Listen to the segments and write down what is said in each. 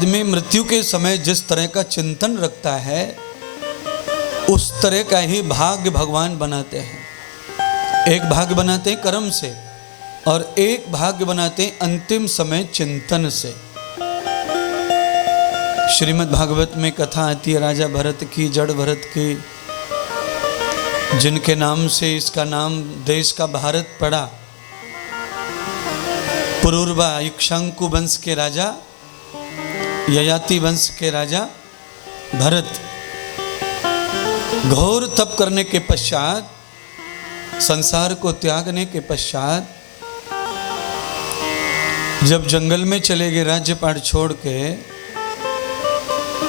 आदमी मृत्यु के समय जिस तरह का चिंतन रखता है उस तरह का ही भाग्य भगवान बनाते हैं। एक भाग्य बनाते हैं कर्म से और एक भाग्य बनाते हैं अंतिम समय चिंतन से। श्रीमद् भागवत में कथा आती है राजा भरत की, जड़ भरत की, जिनके नाम से इसका नाम देश का भारत पड़ा। पुरूरवा इक्ष्वाकु वंश के राजा, ययाति वंश के राजा भरत घोर तप करने के पश्चात, संसार को त्यागने के पश्चात जब जंगल में चले गए राज्यपाट छोड़ के,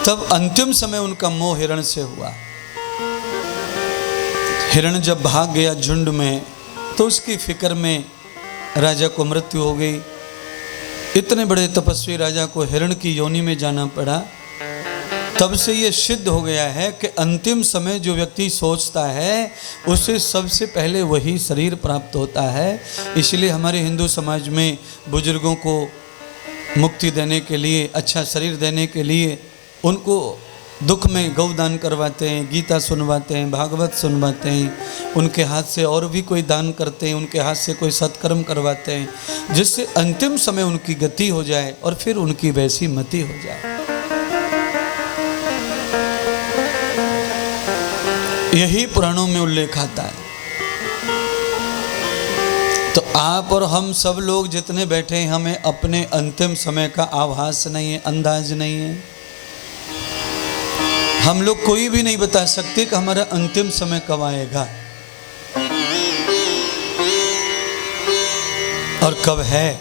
तब अंतिम समय उनका मोह हिरण से हुआ। हिरण जब भाग गया झुंड में तो उसकी फिक्र में राजा को मृत्यु हो गई। इतने बड़े तपस्वी राजा को हिरण की योनि में जाना पड़ा। तब से ये सिद्ध हो गया है कि अंतिम समय जो व्यक्ति सोचता है उसे सबसे पहले वही शरीर प्राप्त होता है। इसलिए हमारे हिंदू समाज में बुजुर्गों को मुक्ति देने के लिए, अच्छा शरीर देने के लिए उनको दुख में गौदान करवाते हैं, गीता सुनवाते हैं, भागवत सुनवाते हैं, उनके हाथ से और भी कोई दान करते हैं, उनके हाथ से कोई सत्कर्म करवाते हैं, जिससे अंतिम समय उनकी गति हो जाए और फिर उनकी वैसी मति हो जाए। यही पुराणों में उल्लेख आता है। तो आप और हम सब लोग जितने बैठे हैं, हमें अपने अंतिम समय का आभास नहीं है, अंदाज नहीं है। हम लोग कोई भी नहीं बता सकते कि हमारा अंतिम समय कब आएगा और कब है,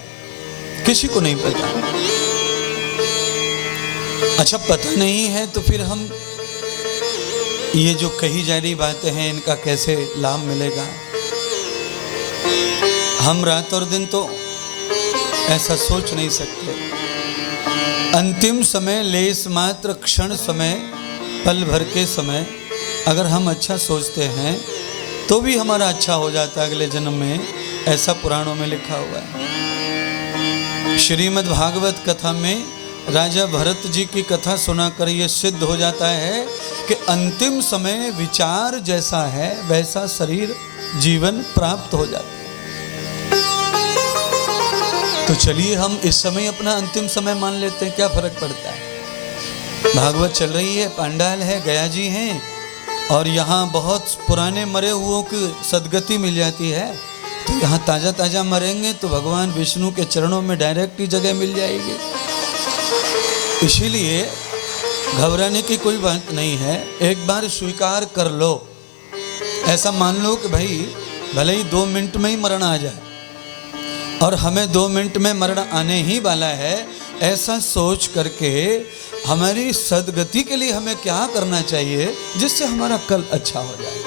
किसी को नहीं पता। अच्छा, पता नहीं है तो फिर हम ये जो कही जा रही बातें हैं इनका कैसे लाभ मिलेगा? हम रात और दिन तो ऐसा सोच नहीं सकते। अंतिम समय, लेस मात्र क्षण समय, पल भर के समय अगर हम अच्छा सोचते हैं तो भी हमारा अच्छा हो जाता है अगले जन्म में, ऐसा पुराणों में लिखा हुआ है। श्रीमद् भागवत कथा में राजा भरत जी की कथा सुनाकर यह सिद्ध हो जाता है कि अंतिम समय विचार जैसा है वैसा शरीर जीवन प्राप्त हो जाता है। तो चलिए हम इस समय अपना अंतिम समय मान लेते हैं, क्या फर्क पड़ता है? भागवत चल रही है, पांडाल है, गया जी हैं और यहाँ बहुत पुराने मरे हुओं की सदगति मिल जाती है। तो यहाँ ताज़ा ताज़ा मरेंगे तो भगवान विष्णु के चरणों में डायरेक्ट ही जगह मिल जाएगी। इसीलिए घबराने की कोई बात नहीं है। एक बार स्वीकार कर लो, ऐसा मान लो कि भाई भले ही 2 मिनट में ही मरण आ जाए और हमें 2 मिनट में मरण आने ही वाला है, ऐसा सोच करके हमारी सदगति के लिए हमें क्या करना चाहिए जिससे हमारा कल अच्छा हो जाए।